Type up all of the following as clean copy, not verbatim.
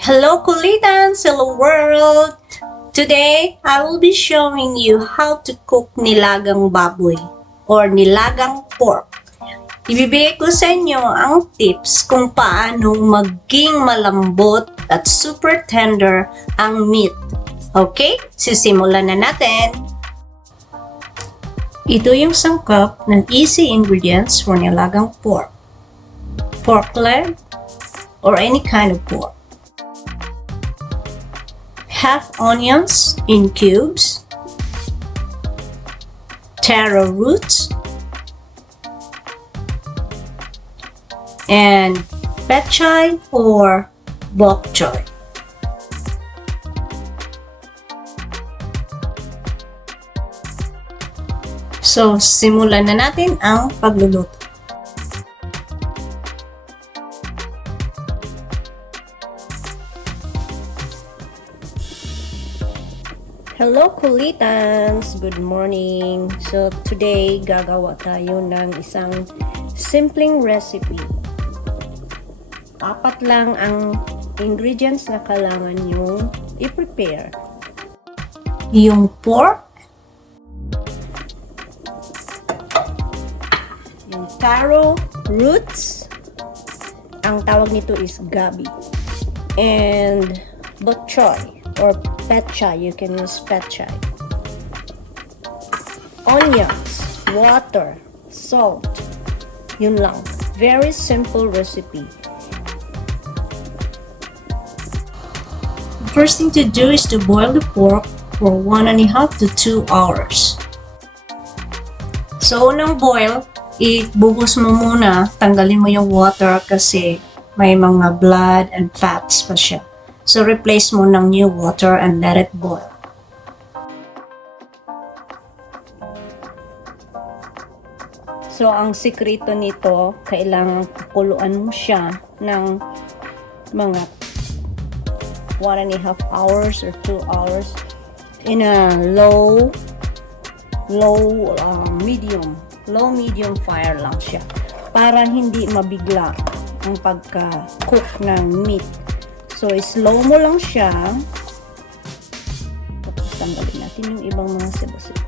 Hello Kulitans! Hello world! Today, I will be showing you how to cook nilagang baboy or nilagang pork. Ibibigay ko sa inyo ang tips kung paano maging malambot at super tender ang meat. Okay? Sisimulan na natin! Ito yung sangkap ng easy ingredients for nilagang pork. Pork leg or any kind of pork. Half onions in cubes, taro roots, and pechay or bok choy. So, simulan na natin ang pagluluto. Hello Kulitans! Good morning! So today gagawa tayo ng isang simpleng recipe. 4 lang ang ingredients na kailangan nyo i-prepare. Yung pork, yung taro roots, ang tawag nito is gabi, and bok choy or pechay, you can use pechay. Onions, water, salt. Yun lang. Very simple recipe. First thing to do is to boil the pork for 1.5 to 2 hours. So, unang boil, ibuhos mo muna, tanggalin mo yung water kasi may mga blood and fats pa siya. So, replace mo ng new water and let it boil. So, ang sikreto nito, kailangan kukuluan mo siya ng mga 1.5 hours or 2 hours in a low medium fire lang siya para hindi mabigla ang pagka-cook ng meat. So, slow mo lang siya. Tapos, tanggalin natin yung ibang mga sebo-sebo.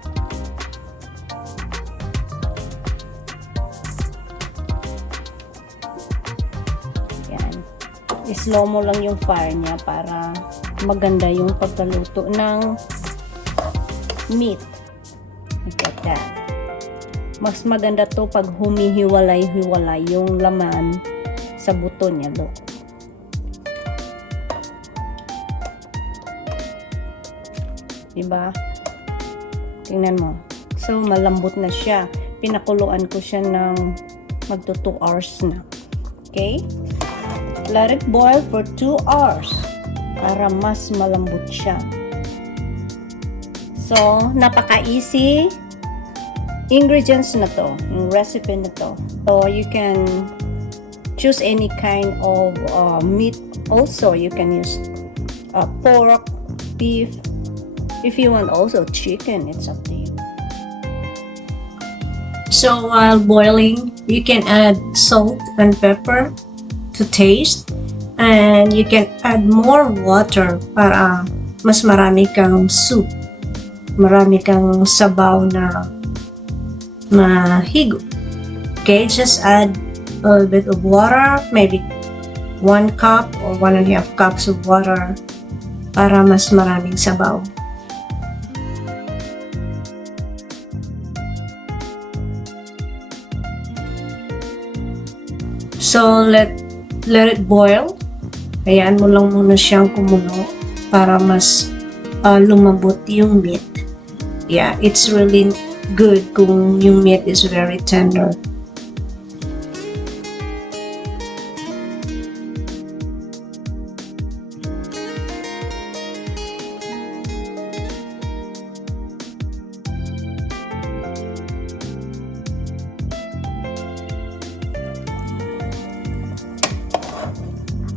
Yan. Slow mo lang yung fire niya para maganda yung pagkaluto ng meat. Like that. Mas maganda to pag humihiwalay-hiwalay yung laman sa buto niya. Look. Diba? Tingnan mo. So, malambot na siya. Pinakuluan ko siya ng magto 2 hours na. Okay? Let it boil for 2 hours para mas malambot siya. So, napaka-easy ingredients na to. Yung recipe na to. So, you can choose any kind of meat. Also, you can use pork, beef. If you want also chicken, it's up to you. So while boiling, you can add salt and pepper to taste, and you can add more water para mas marami kang soup, marami kang sabaw na mahigo. Okay, just add a little bit of water, maybe 1 cup or 1.5 cups of water para mas maraming sabaw. So, let it boil. Hayaan mo lang muna siyang kumulo para mas lumambot yung meat. Yeah, it's really good kung yung meat is very tender.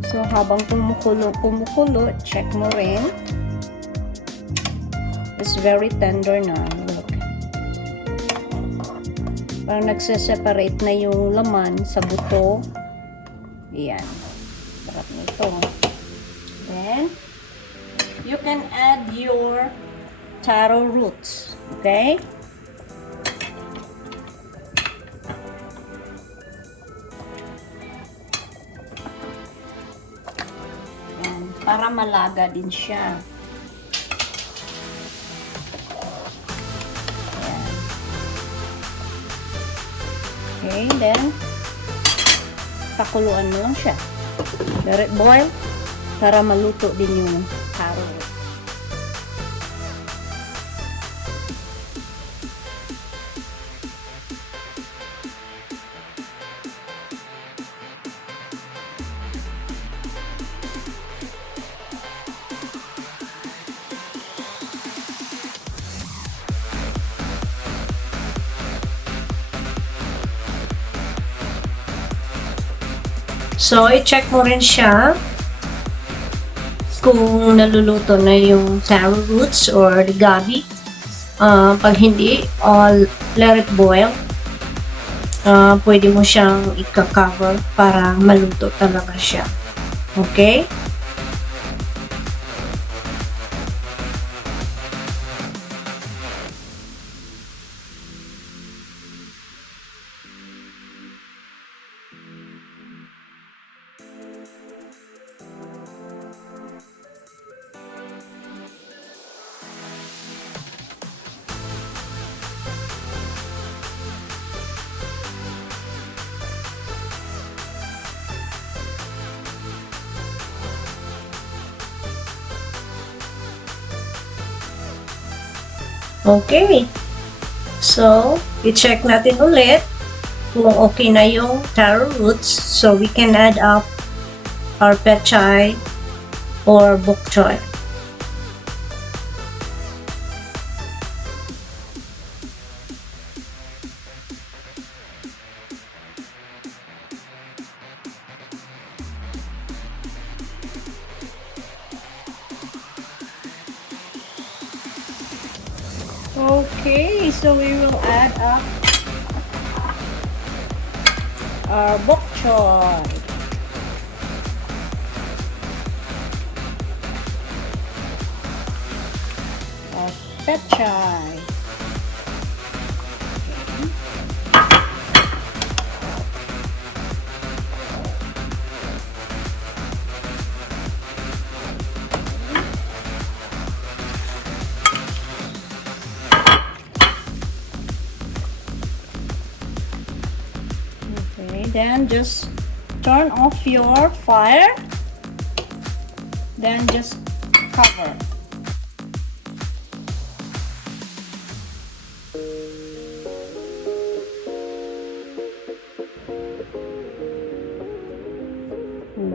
So, habang kumukulo, check mo rin. It's very tender na. Look. Parang nagse-separate na yung laman sa buto. Ayan. Sarap nito. you can add your taro roots. Okay? Yan, para malaga din siya. Yan. Okay, then pakuluan mo lang siya. Let it boil para maluto din yung taro. So, i-check mo rin siya kung naluluto na yung taro roots or the gabi. Pag hindi, let it boil. Pwede mo siyang i-cover para maluto talaga siya. Okay? Okay. So, i-check natin ulit kung okay na yung taro roots. So, we can add up our pechay or bok choy. Okay, so we will add up our bok choy. Our pechay. Okay, then just turn off your fire. Then just cover.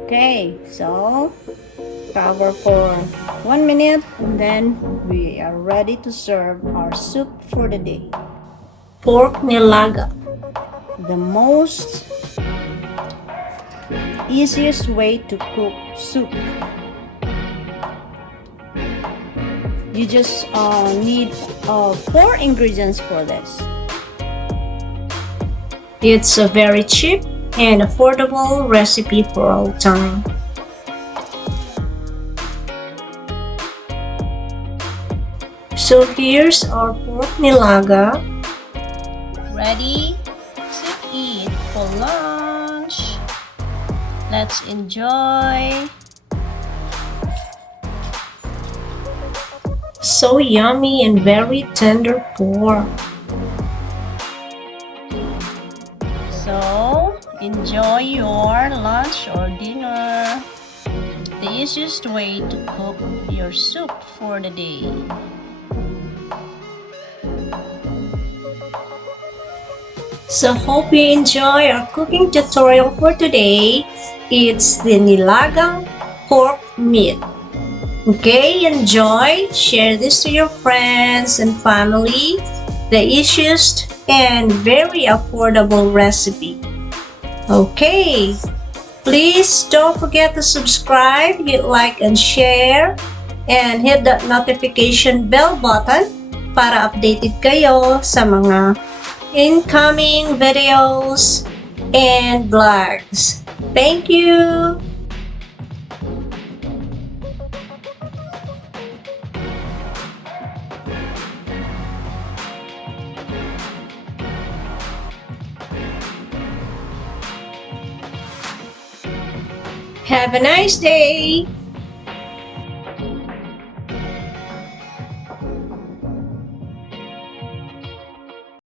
Okay, so cover for 1 minute and then we are ready to serve our soup for the day. Pork nilaga. The most easiest way to cook soup. You just need 4 ingredients for this. It's a very cheap and affordable recipe for all time. So here's our pork nilaga. Ready to eat for lunch. Let's enjoy. So yummy and very tender pork. So enjoy your lunch or dinner. The easiest way to cook your soup for the day. So hope you enjoy our cooking tutorial for today. It's the nilagang pork meat. Okay, enjoy. Share this to your friends and family. The easiest and very affordable recipe. Okay, please don't forget to subscribe, hit like and share, and hit the notification bell button para updated kayo sa mga incoming videos and vlogs. Thank you! Have a nice day!